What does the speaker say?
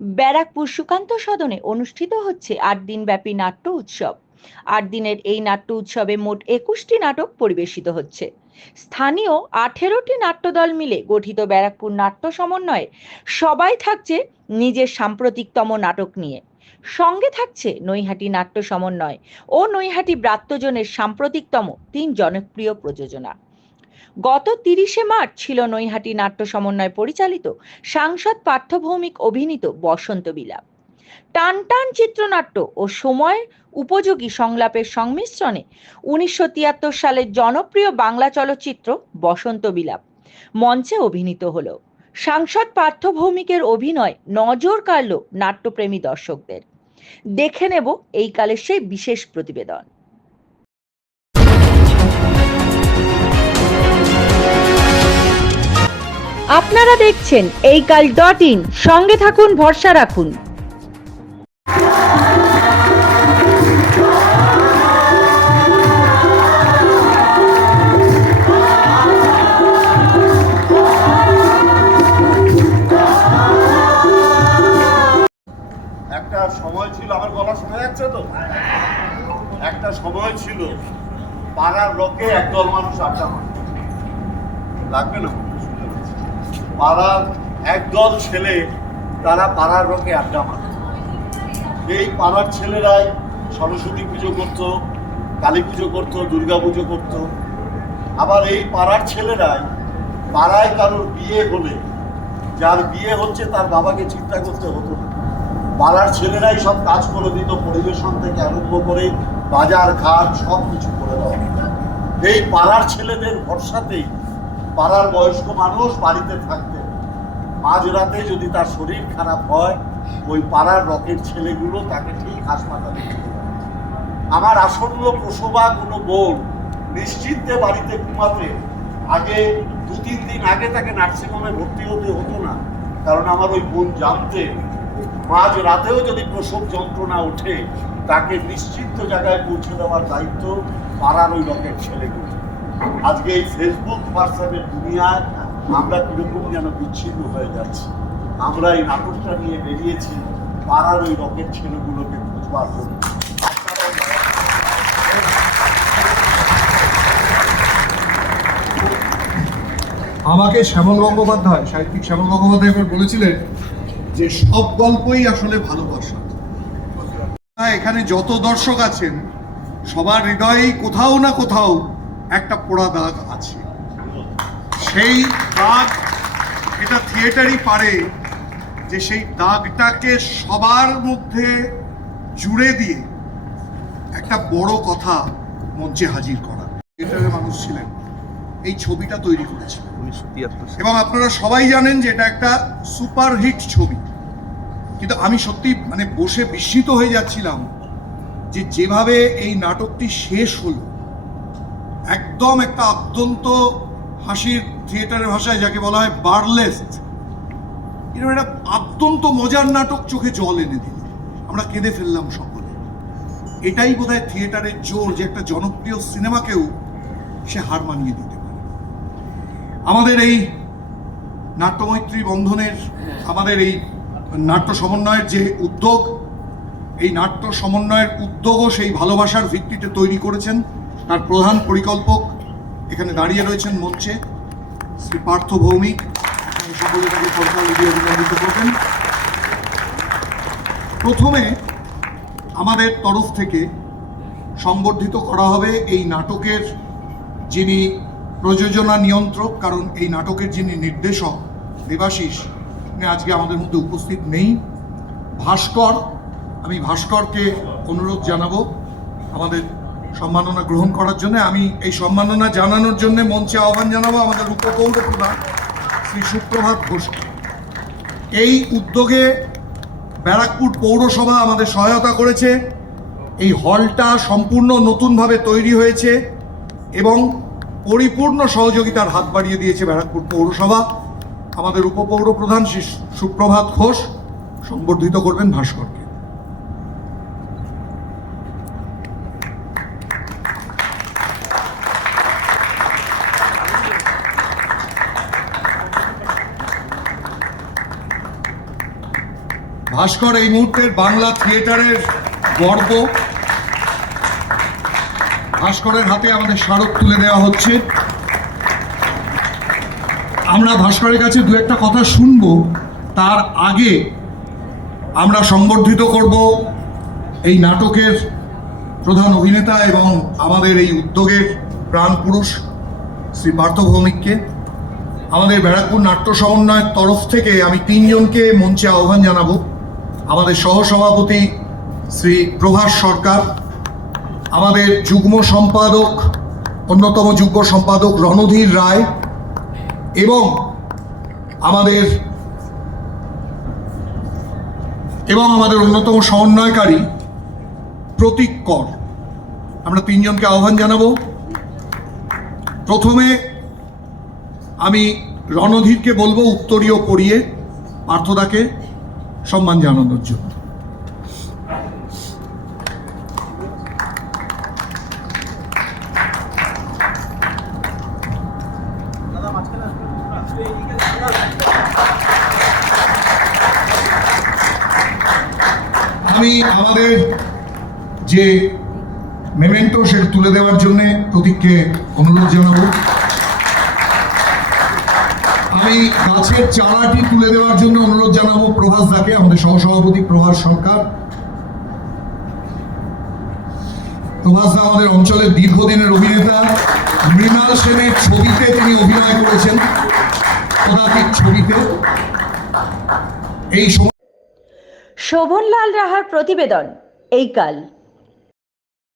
ব্যারাকপুর সুকান্ত সদনে অনুষ্ঠিত হচ্ছে 8 দিনব্যাপী নাট্য উৎসব। 8 দিনের এই নাট্য উৎসবে মোট 21টি নাটক পরিবেশিত হচ্ছে। স্থানীয় 18টি নাট্যদল মিলে গঠিত ব্যারাকপুর নাট্য সমন্বয়ে সবাই থাকছে নিজের সাম্প্রতিকতম নাটক নিয়ে। সঙ্গে থাকছে নৈহাটি নাট্য সমন্বয় ও নৈহাটি ব্রাত্যজনের সাম্প্রতিকতম 3 জনপ্রিয় প্রযোজনা। গত 30শে মার্চ ছিল নৈহাটি নাট্য সমন্বয় পরিচালিত সাংসদ পার্থ ভৌমিক অভিনীত বসন্ত বিলাপ। টান টান চিত্রনাট্য ও সময় উপযোগী সংলাপের সংমিশ্রণে 1973 সালের জনপ্রিয় বাংলা চলচ্চিত্র বসন্ত বিলাপ মঞ্চে অভিনীত হলো। সাংসদ পার্থ ভৌমিকের অভিনয় নজর কাড়ল নাট্যপ্রেমী দর্শকদের। দেখে নেব এই কালের সেই বিশেষ প্রতিবেদন। আপনারা দেখছেন এইকাল.in, সঙ্গে থাকুন, ভরসা রাখুন। একটা সময় ছিল, আমার গলা শোনা যাচ্ছে তো? একটা সময় ছিল পাড়ার লোকে একদল মানুষ আড্ডা মারত, লাগবে না? পাড়ার একদল ছেলে, তারা পাড়ার লোকে আড্ডা মারত। এই পাড়ার ছেলেরাই সরস্বতী পুজো করত, কালী পুজো করত, দুর্গা পুজো করত। আবার এই পাড়ার ছেলেরাই পাড়ায় কারোর বিয়ে হলে, যার বিয়ে হচ্ছে তার বাবাকে চিন্তা করতে হতো না, পাড়ার ছেলেরাই সব কাজ করে দিত, পরিবেশন থেকে আরম্ভ করে বাজার ঘাট সব কিছু করে দেওয়া। এই পাড়ার ছেলেদের ভরসাতেই পাড়ার বয়স্ক মানুষ বাড়িতে থাকতেন। মাঝরাতে যদি তার শরীর খারাপ হয়, ওই পাড়ার রকের ছেলেগুলো তাকে ঠিক হাসপাতালে নিয়ে যায়। আমার আসন্ন প্রসবা কোনো বোন নিশ্চিন্তে বাড়িতে ঘুমাতে, আগে 2-3 দিন আগে তাকে নার্সিংহোমে ভর্তি হতে হতো না, কারণ আমার ওই বোন জানতে মাঝ রাতেও যদি প্রসব যন্ত্রণা ওঠে, তাকে নিশ্চিন্ত জায়গায় পৌঁছে দেওয়ার দায়িত্ব পাড়ার ওই রকের ছেলেগুলো। আজকে এই ফেসবুক হোয়াটসঅ্যাপের দুনিয়ায় আমরা কিরকম যেন বিচ্ছিন্ন হয়ে যাচ্ছি। আমরা এই নাটকটা নিয়ে বেরিয়েছি পাড়ার ওই রকের ছেলেগুলোকে খুঁজবার জন্য। আমাকে শ্যামল গঙ্গোপাধ্যায়, সাহিত্যিক শ্যামল গঙ্গোপাধ্যায় একবার বলেছিলেন যে সব গল্পই আসলে ভালোবাসা। এখানে যত দর্শক আছেন সবার হৃদয়ে কোথাও না কোথাও একটা পোড়া দাগ আছে। সেই দাগ, এটা থিয়েটারই পারে যে সেই দাগটাকে সবার মধ্যে জুড়ে দিয়ে একটা বড় কথা মঞ্চে হাজির করা। থিয়েটারের মানুষ ছিলেন, এই ছবিটা তৈরি করেছিলেন এবং আপনারা সবাই জানেন যে এটা একটা সুপারহিট ছবি। কিন্তু আমি সত্যি বসে বিস্মিত হয়ে যাচ্ছিলাম যে যেভাবে এই নাটকটি শেষ হলো, একদম একটা অত্যন্ত হাসির, থিয়েটারের ভাষায় যাকে বলা হয় বার্লেস্ক, এরকম একটা অত্যন্ত মজার নাটক চোখে জল এনে দিল। আমরা কেঁদে ফেললাম সকলে। এটাই বোধহয় থিয়েটারের জোর, যে একটা জনপ্রিয় সিনেমাকেও সে হার মানিয়ে দিতে পারে। আমাদের এই নাট্যমৈত্রী বন্ধনের, আমাদের এই নাট্য সমন্বয়ের যে উদ্যোগ, এই নাট্য সমন্বয়ের উদ্যোগও সেই ভালোবাসার ভিত্তিতে তৈরি করেছেন। তার প্রধান পরিকল্পক এখানে দাঁড়িয়ে রয়েছেন মঞ্চে, শ্রী পার্থ ভৌমিক। সকলে তাকে পার্সোনালি অভিনন্দিত করবেন। প্রথমে আমাদের তরফ থেকে সংবর্ধিত করা হবে এই নাটকের যিনি প্রযোজনা নিয়ন্ত্রক, কারণ এই নাটকের যিনি নির্দেশক দেবাশিস, তিনি আজকে আমাদের মধ্যে উপস্থিত নেই। ভাস্কর, আমি ভাস্করকে অনুরোধ জানাবো আমাদের সম্মাননা গ্রহণ করার জন্য। আমি এই সম্মাননা জানানোর জন্য মঞ্চে আহ্বান জানাবো আমাদের উপপৌর প্রধান শ্রী সুপ্রভাত ঘোষ। এই উদ্যোগে ব্যারাকপুর পৌরসভা আমাদের সহায়তা করেছে। এই হলটা সম্পূর্ণ নতুনভাবে তৈরি হয়েছে এবং পরিপূর্ণ সহযোগিতার হাত বাড়িয়ে দিয়েছে ব্যারাকপুর পৌরসভা। আমাদের উপপৌর প্রধান শ্রী সুপ্রভাত ঘোষ সংবর্ধিত করবেন ভাস্করকে। ভাস্কর এই মুহূর্তের বাংলা থিয়েটারের গর্ব। ভাস্করের হাতে আমাদের স্মারক তুলে দেওয়া হচ্ছে। আমরা ভাস্করের কাছে দু একটা কথা শুনবো, তার আগে আমরা সংবর্ধিত করব এই নাটকের প্রধান অভিনেতা এবং আমাদের এই উদ্যোগের প্রাণ পুরুষ শ্রী পার্থ ভৌমিককে। আমাদের ব্যারাকপুর নাট্য সমন্বয়ের তরফ থেকে আমি তিনজনকে মঞ্চে আহ্বান জানাবো। আমাদের সহসভাপতি শ্রী প্রভাস সরকার, আমাদের যুগ্ম সম্পাদক, অন্যতম যুগ্ম সম্পাদক রণধীর রায়, এবং আমাদের অন্যতম সমন্বয়কারী প্রতীক কর। আমরা তিনজনকে আহ্বান জানাবো। প্রথমে আমি রণধীরকে বলবো উত্তরীয় পড়িয়ে পার্থদাকে সম্মান জানানোর জন্য। আমি আমাদের যে মেমেন্টো সেটা তুলে দেওয়ার জন্য প্রতীককে অনুরোধ জানাবো। আমি গাছের চারাটি তুলে দেওয়ার জন্য অনুরোধ জানাবো প্রভাস দাকে, আমাদের সহসভাপতি প্রভাস সরকার। প্রভাস দা আমাদের অঞ্চলের দীর্ঘদিনের অভিনেতা। মৃণাল সেনের ছবিতে তিনি অভিনয় করেছেন, পদাতিক ছবিতে। এই শোভনলাল রাহার প্রতিবেদন এই কাল।